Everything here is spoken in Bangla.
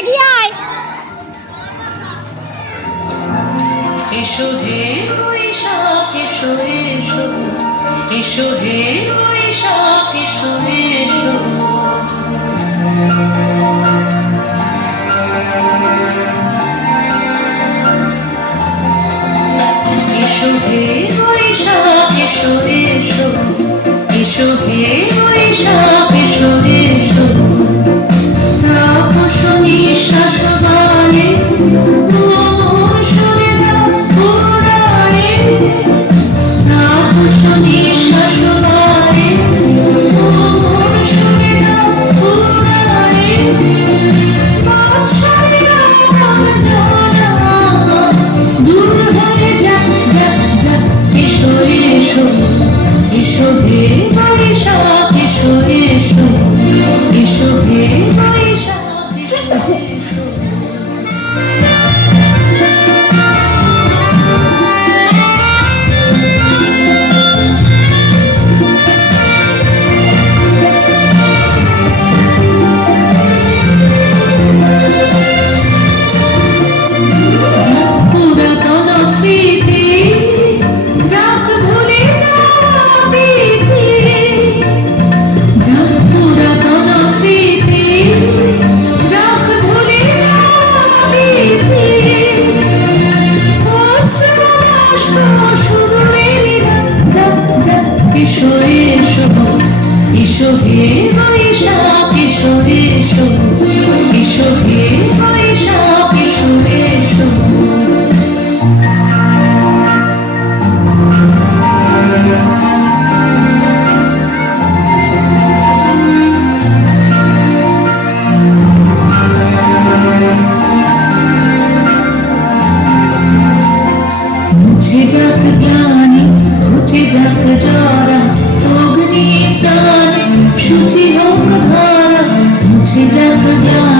এগিয়ে আয় এসো হে বৈশাখ, এসো এসো। এসো হে বৈশাখ, এসো এসো। এসো হে বৈশাখ, এসো যাক এসো এসো হে বৈশাখ এসো এসো এসো হে বৈশাখ এসো এসো মুছে যাক যারা মুছে যাক জরা